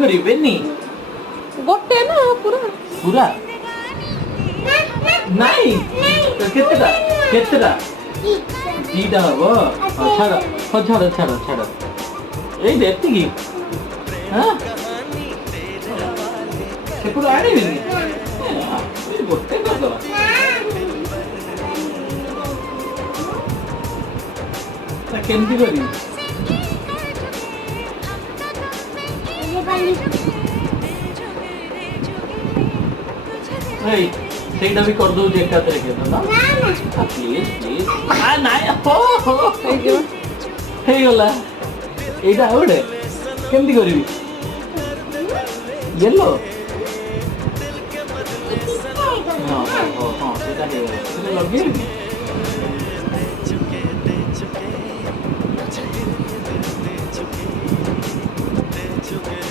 करी बेनी गोटे ना पूरा पूरा नहीं केतेटा केतेटा दीटा हबो छाड़ छाड़ छाड़ छाड़ ए देखती की हां से पूरा आनी नहीं ए गोटे कर दो ता केमती करी ए ସେଇଟା ବି କରିଦଉଛି ଏକାଥରେ କେତେ ନା ପ୍ଲିଜ ପ୍ଲିଜ ନାଇଁ ହେଇଗଲା ଏଇଟା ଆଉ ଗୋଟେ କେମିତି କରିବି ୟେଲୋ ହଁ ହଁ ହଁ ସେଇଟା ହେଇଗଲା ଲଗେଇବି